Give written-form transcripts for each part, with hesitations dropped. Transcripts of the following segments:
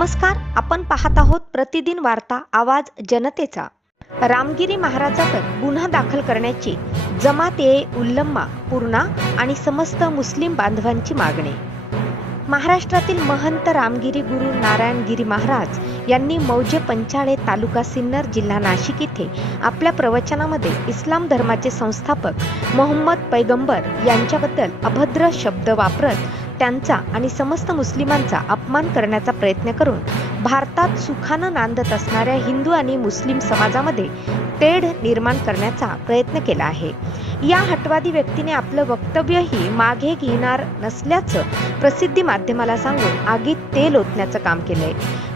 नमस्कार, आपण पाहत आहोत प्रतिदिन वार्ता आवाज जनतेचा। रामगिरी महाराजावर गुन्हा दाखल करण्याची जमात ए उल्लमा पूर्णा आणि समस्त मुस्लिम बांधवांची मागणी। महाराष्ट्रातील महंत रामगिरी गुरु नारायणगिरी महाराज यांनी मौजे पंचाळे तालुका सिन्नर जिल्हा नाशिक येथे आपल्या प्रवचनामध्ये इस्लाम धर्माचे संस्थापक मोहम्मद पैगंबर यांच्याबद्दल अभद्र शब्द वापरत त्यांचा आणि समस्त मुस्लिमांचा अपमान करण्याचा प्रयत्न करून भारतात सुखानं नांदत असणाऱ्या हिंदू आणि मुस्लिम समाजामध्ये तेढ निर्माण करण्याचा प्रयत्न केला आहे। या हटवादी व्यक्तीने आपलं वक्तव्यही मागे घेणार नसल्याचं प्रसिद्धी माध्यमाला सांगून आगीत तेल ओतण्याचं काम केलंय।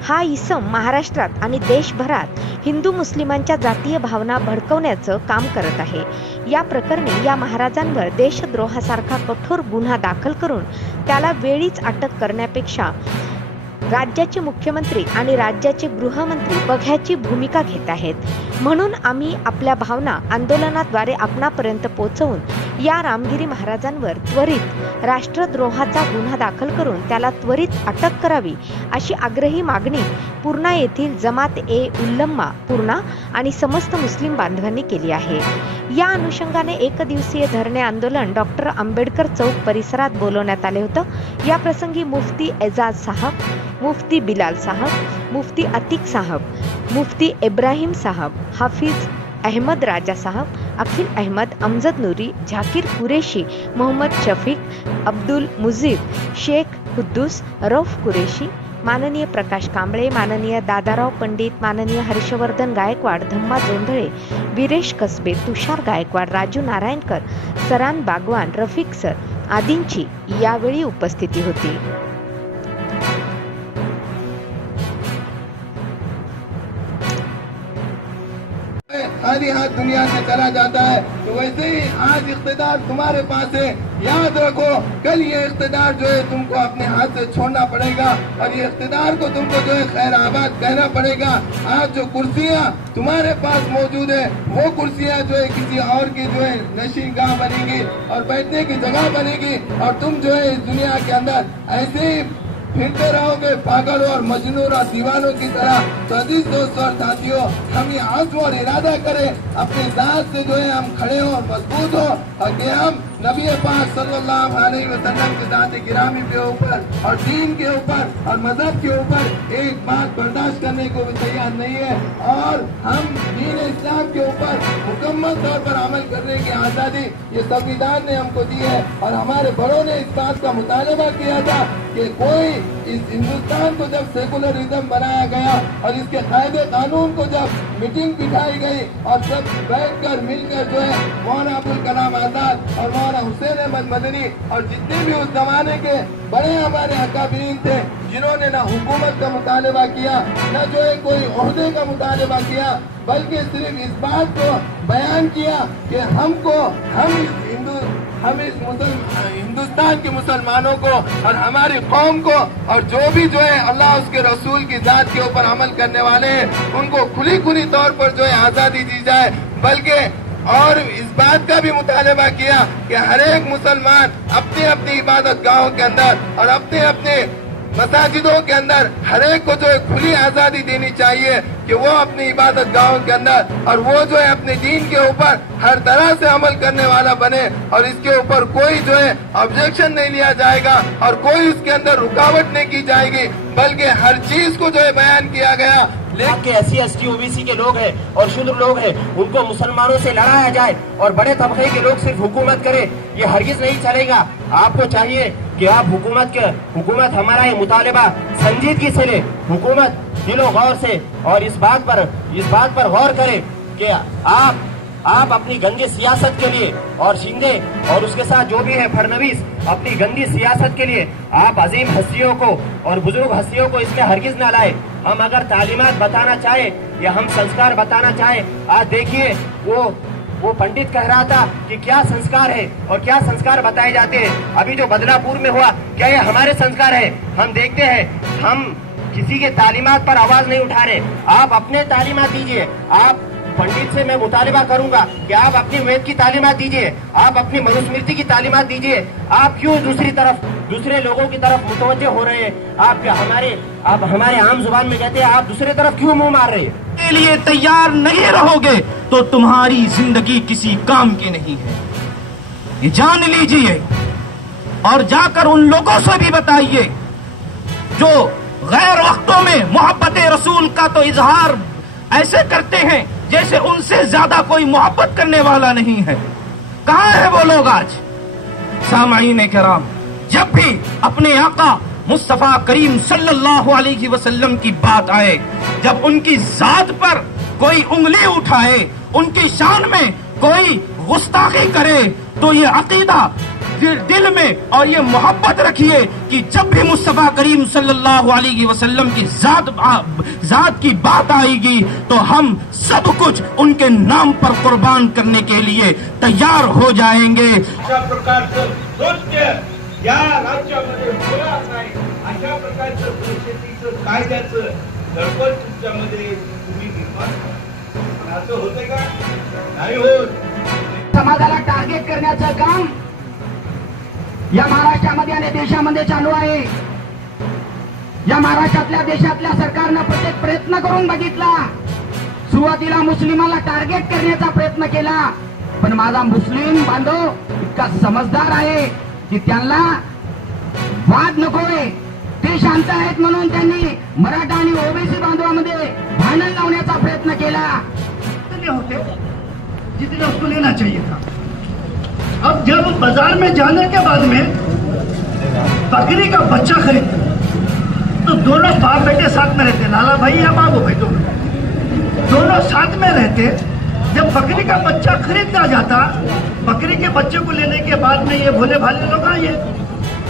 हा इसम महाराष्ट्रात आणि देशभरात हिंदू मुस्लिमांच्या जातीय भावना भडकवण्याचं काम करत आहे। या प्रकरणी या महाराजांवर देशद्रोहासारखा कठोर गुन्हा दाखल करून त्याला वेळीच अटक करण्यापेक्षा राज्याचे मुख्यमंत्री आणि राज्याचे गृहमंत्री बघ्याची भूमिका घेत आहेत। म्हणून आम्ही आपल्या भावना आंदोलनाद्वारे आपणापर्यंत पोहोचवून या रामगिरी महाराजांवर त्वरित राष्ट्रद्रोहाचा गुन्हा दाखल करून त्याला त्वरित अटक करावी अशी आग्रही मागणी पूर्णा येथील जमात ए उल्लमा पूर्णा आणि समस्त मुस्लिम बांधवांनी केली आहे। या अनुषंगाने एक दिवसीय धरणे आंदोलन डॉक्टर आंबेडकर चौक परिसरात बोलवण्यात आले होतं। या प्रसंगी मुफ्ती एजाज साहब, मुफ्ती बिलाल साहब, मुफ्ती अतिक साहब, मुफ्ती इब्राहिम साहब, हाफिज अहमद राजा साहब, अखिल अहमद, अमजद नूरी, झाकीर कुरेशी, मोहम्मद शफीक, अब्दुल मुजीब, शेख कुद्दूस, रौफ कुरेशी, माननीय प्रकाश कांबळे, माननीय दादाराव पंडित, माननीय हर्षवर्धन गायकवाड, धम्मा जोंधळे, वीरेश कसबे, तुषार गायकवाड, राजू नारायणकर, सरान बागवान, रफिक सर आदींची यावेळी उपस्थिती होती। खाली हाथ दुनिया से चला जाता है, तो वैसे ही आज इख्तिदार तुम्हारे पास है। याद रखो, कल ये इख्तिदार जो है तुमको अपने हाथ से छोड़ना पड़ेगा और ये इख्तिदार को तुमको जो है खैर आबाद कहना पड़ेगा। आज जो कुर्सियाँ तुम्हारे पास मौजूद है वो कुर्सियाँ जो है किसी और की जो है नशीनगाह बनेगी और बैठने की जगह बनेगी और तुम जो है इस दुनिया के अंदर ऐसे ही फिरते रहोगे पागल और मजनून और दीवानों की तरह। तो अजीज दोस्तों और साथियों, हम ये आज़म और इरादा करें अपनी जात से जो है हम खड़े हो और मजबूत हो और कि हम नबी पाक सल्लल्लाहु अलैहि वसल्लम की जात गिरामी के ऊपर और दीन के ऊपर और मजहब के ऊपर एक बात बर्दाश्त करने को भी तैयार नहीं है और हम दीन इस्लाम के ऊपर मुकम्मल तौर पर अमल करने की आज़ादी ये संविधान ने हमको दी है। और हमारे बड़ों ने इस बात का मुतालबा किया था कि कोई इस हिंदुस्तान को जब सेकुलरिज्म बनाया गया और इसके कायदे कानून को जब मीटिंग बिठाई गई और सब बैठकर मिलकर जो है मौलाना अबुल कलाम आजाद और मौलाना हुसैन अहमद मदनी और जितने भी उस जमाने के बड़े हमारे अकाबरीन थे जिन्होंने ना हुकूमत का मुतालबा किया न जो है कोई ओहदे का मुतालबा किया, बल्कि सिर्फ इस बात को बयान किया कि हम इस हिंदुस्तान के मुसलमानों को और हमारी कौम को और जो भी जो है अल्लाह उसके रसूल की जात के ऊपर अमल करने वाले हैं उनको खुली खुली तौर पर जो है आज़ादी दी जाए। बल्कि और इस बात का भी मुतालबा किया कि हर एक मुसलमान अपनी अपनी इबादत गाहों के अंदर और अपने अपने मसाजिदों के अंदर हर एक को जो है खुली आज़ादी देनी चाहिए कि वो अपनी इबादत गाहों के अंदर और वो जो है अपने दीन के ऊपर हर तरह से अमल करने वाला बने और इसके ऊपर कोई जो है ऑब्जेक्शन नहीं लिया जाएगा और कोई उसके अंदर रुकावट नहीं की जाएगी, बल्कि हर चीज को जो है बयान किया गया। लेकिन SC ST OBC के लोग हैं और शूद्र लोग हैं उनको मुसलमानों से लड़ाया जाए और बड़े तबके के लोग सिर्फ हुकूमत करे, ये हरगिज नहीं चलेगा। आपको चाहिए कि आप हुकूमत हमारा ये मुतालबा संजीदगी से ले, हुकूमत दिलो गौर से और इस बात पर गौर करे कि आप अपनी गंदी सियासत के लिए और शिंदे और उसके साथ जो भी है फडणवीस अपनी गंदी सियासत के लिए आप अजीम हस्तियों को और बुजुर्ग हस्तियों को इसमें हरगिज न लाए। हम अगर तालीमात बताना चाहे या हम संस्कार बताना चाहे, आज देखिए वो पंडित कह रहा था कि क्या संस्कार है और क्या संस्कार बताए जाते हैं। अभी जो बदलापुर में हुआ, क्या ये हमारे संस्कार है? हम देखते हैं, हम किसी के तालीमात पर आवाज नहीं उठा रहे। आप अपने तालीमात दीजिए, आप पंडित से मैं मुतालिबा करूंगा कि आप अपनी वेद की तालीमात दीजिए, आप अपनी मनुस्मृति की तालीमात दीजिए। आप क्यों दूसरे लोगों की तरफ मुतवज्जे हो रहे हैं? आप हमारे आम जुबान में कहते हैं, आप दूसरे तरफ क्यों मुंह मार रहे हैं? के लिए तैयार नहीं रहोगे तो तुम्हारी जिंदगी किसी काम की नहीं है, ये जान लीजिए। और जाकर उन लोगों से भी बताइए जो गैर वक्तों में मोहब्बत रसूल का तो इजहार ऐसे करते हैं जैसे उनसे ज्यादा कोई मोहब्बत करने वाला नहीं है। कहाँ है वो लोग आज? सामाईन किराम, जब भी अपने आका मुस्तफा करीम सल्लल्लाहु अलैहि वसल्लम की बात आए, जब उनकी जात पर कोई उंगली उठाए, उनकी शान में कोई गुस्ताखी करे, तो ये अकीदा दिल में और ये मोहब्बत रखिए कि जब भी मुस्तफा करीम सल्लल्लाहु अलैहि वसल्लम की जात की बात आएगी तो हम सब कुछ उनके नाम पर कुर्बान करने के लिए तैयार हो जाएंगे। अशा प्रकारचं कृत्य या राज्यामध्ये होणार नाही, अशा प्रकारचं परिस्थितीचं कायद्याचं धडपड तुमच्यामध्ये तुम्ही निर्माण करा। पण असं होते का? नाही होत। समाजाला टार्गेट करण्याचं काम या महाराष्ट्रामध्ये आणि देशामध्ये चालू आहे। या महाराष्ट्रातल्या देशातल्या सरकारनं प्रत्येक प्रयत्न करून बघितला, सुरुवातीला मुस्लिमाला टार्गेट करण्याचा प्रयत्न केला, पण माझा मुस्लिम बांधव इतका समजदार आहे की त्यांना वाद नकोय, ते शांत आहेत म्हणून त्यांनी मराठा आणि ओबीसी बांधवामध्ये भांडण लावण्याचा प्रयत्न केला। होते जितने उसको लेना चाहिए था। अब जब बाजार में जाने के बाद में बकरी का बच्चा खरीदते तो दोनों बाप बेटे साथ में रहते, लाला भाई या बाबू भाई दोनों साथ में रहते। जब बकरी का बच्चा खरीदना जाता, बकरी के बच्चे को लेने के बाद में ये भोले भाले लोग आए,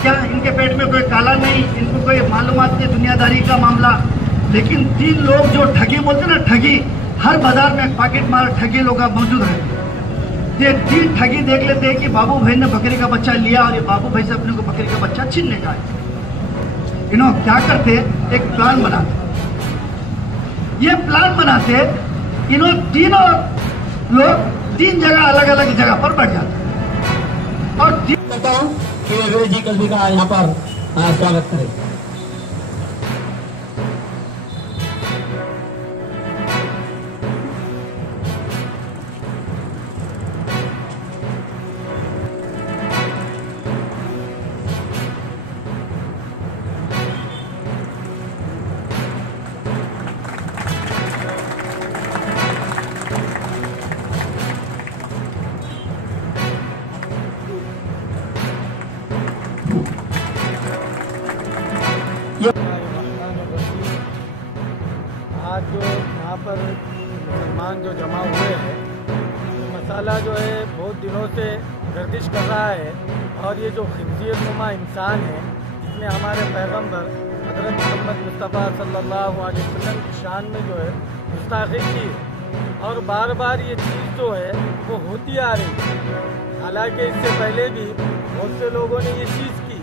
क्या इनके पेट में कोई काला नहीं, इनको कोई मालूमात नहीं, दुनियादारी का मामला। लेकिन 3 लोग जो ठगी बोलते ना, ठगी, हर बाजार में पॉकेट मार ठगी लोग मौजूद रहते। ये 3 ठगी देख लेते हैं कि बाबू भाई ने बकरी का बच्चा लिया और ये बाबू भाई से अपने को बकरी का बच्चा छीनने का है। क्या करते, एक प्लान बनाते। ये प्लान बनाते, तीनों लोग 3 जगह अलग अलग जगह पर बैठ जाते और करता हूँ कि रवि जी कल का यहाँ पर स्वागत करें। आज जो यहाँ पर मुसलमान जो जमा हुए हैं, तो मसाला जो है बहुत दिनों से गर्दिश कर रहा है। और ये जो खिंजीर नुमा इंसान है, जिसने हमारे पैगंबर हज़रत मोहम्मद मुस्तफ़ा सल्लल्लाहु अलैहि वसल्लम की शान में जो है गुस्ताखी की, और बार बार ये चीज़ जो है वो होती आ रही है। हालांकि इससे पहले भी बहुत से लोगों ने ये चीज़ की।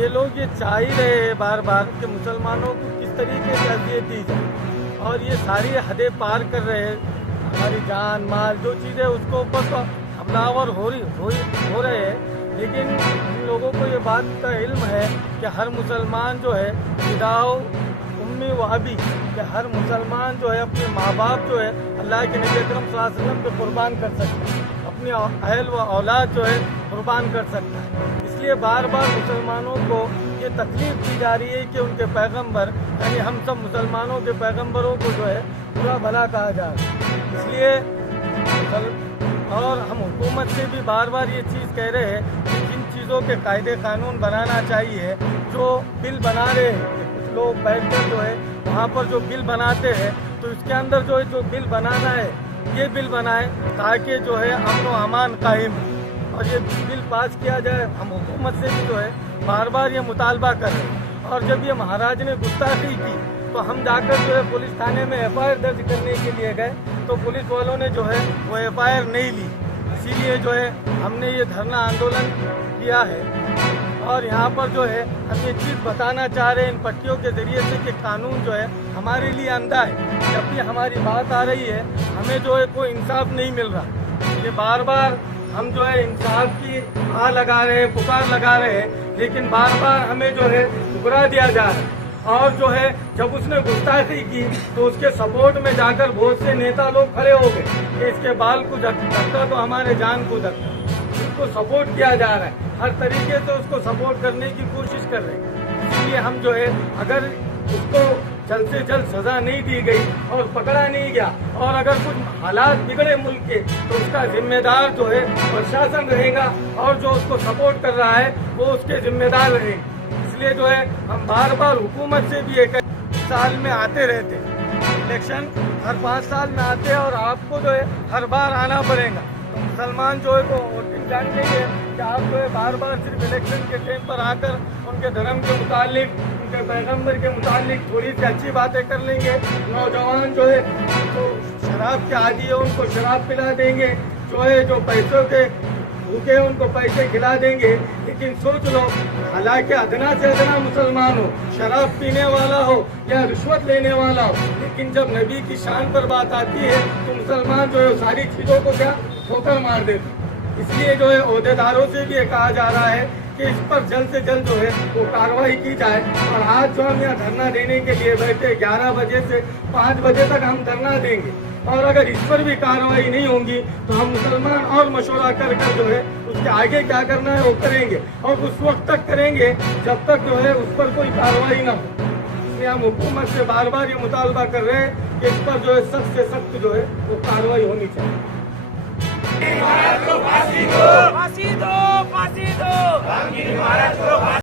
ये लोग ये चाह ही रहे हैं बार बार कि मुसलमानों को किस तरीके से अज़ियत दी जाए, और ये सारी हदें पार कर रहे हैं। हमारी जान माल जो चीज़ें उसको ऊपर तो हमलावर हो रहे हैं। लेकिन इन लोगों को ये बात का इल्म है कि हर मुसलमान जो है फिदाओ उम्मी व अबी, कि हर मुसलमान जो है अपने माँ बाप जो है अल्लाह के नबी अकरम सल्लल्लाहु अलैहि वसल्लम पे कुर्बान कर सकता है, अपनी अहल व औलाद जो है कुर्बान कर सकता है। इसलिए बार बार मुसलमानों को ये तकलीफ दी जा रही है कि उनके पैगंबर, यानी हम सब मुसलमानों के पैगंबरों को जो है बुरा भला कहा जा रहा है। इसलिए और हम हुकूमत से भी बार बार ये चीज़ कह रहे हैं कि जिन चीज़ों के कायदे कानून बनाना चाहिए, जो बिल बना रहे हैं, कुछ लोग बैठकर जो है वहाँ पर जो बिल बनाते हैं, तो इसके अंदर जो बिल बनाना है ये बिल बनाए ताकि जो है अमन व अमान कायम हो, और ये बिल पास किया जाए। हम हुकूमत से भी जो है बार बार ये मुतालबा कर रहे हैं। और जब ये महाराज ने गुस्ताखी की तो हम जाकर जो है पुलिस थाने में FIR दर्ज करने के लिए गए, तो पुलिस वालों ने जो है वो FIR नहीं ली। इसीलिए जो है हमने ये धरना आंदोलन किया है। और यहाँ पर जो है हम ये चीज़ बताना चाह रहे हैं इन पट्टियों के ज़रिए से कि कानून जो है हमारे लिए अंधा है। जब भी हमारी बात आ रही है हमें जो है कोई इंसाफ नहीं मिल रहा। ये बार बार हम जो है इंसाफ की आह लगा रहे हैं, पुकार लगा रहे हैं, लेकिन बार बार हमें जो है ठुकरा दिया जा रहा है। और जो है जब उसने गुस्ताखी की तो उसके सपोर्ट में जाकर बहुत से नेता लोग खड़े हो गए कि इसके बाल को धक्का तो हमारे जान को धक्का। उसको सपोर्ट किया जा रहा है, हर तरीके से उसको सपोर्ट करने की कोशिश कर रहे हैं। इसलिए हम जो है अगर उसको जल्द से जल्द सजा नहीं दी गई और पकड़ा नहीं गया और अगर कुछ हालात बिगड़े मुल्क के तो उसका जिम्मेदार जो है प्रशासन रहेगा और जो उसको सपोर्ट कर रहा है वो उसके जिम्मेदार रहेंगे। इसलिए जो है हम बार बार हुकूमत से भी एक साल में आते रहते, इलेक्शन हर 5 साल में आते हैं और आपको जो है हर बार आना पड़ेगा। तो मुसलमान जो है वो वोटिंग जान नहीं है कि आप जो है बार बार सिर्फ इलेक्शन के टाइम पर आकर उनके धर्म के मुतालिक, उनके पैगम्बर के मुतालिक थोड़ी सी अच्छी बातें कर लेंगे। नौजवान जो है तो शराब के आदी है उनको शराब पिला देंगे, जो है जो पैसों के भूखे उनको पैसे खिला देंगे। लेकिन सोच लो, हालांकि अदना से अदना मुसलमान हो, शराब पीने वाला हो या रिश्वत लेने वाला हो, लेकिन जब नबी की शान पर बात आती है तो मुसलमान जो है सारी चीज़ों को क्या ठोकर मार देते। इसलिए जो है ओहदेदारों से भी ये कहा जा रहा है कि इस पर जल्द से जल्द जो है वो कार्रवाई की जाए। और आज जो हम यहाँ धरना देने के लिए बैठे 11 बजे से 5 बजे तक हम धरना देंगे और अगर इस पर भी कार्रवाई नहीं होगी तो हम मुसलमान और मशवरा कर जो है उसके आगे क्या करना है वो करेंगे और उस वक्त तक करेंगे जब तक जो है उस पर कोई कार्रवाई ना हो। इसलिए हम हुकूमत से बार बार ये मुतालबा कर रहे हैं कि इस पर जो है सख्त से सख्त जो है वो कार्रवाई होनी चाहिए। फांसी दो, फांसी दो, फांसी दो।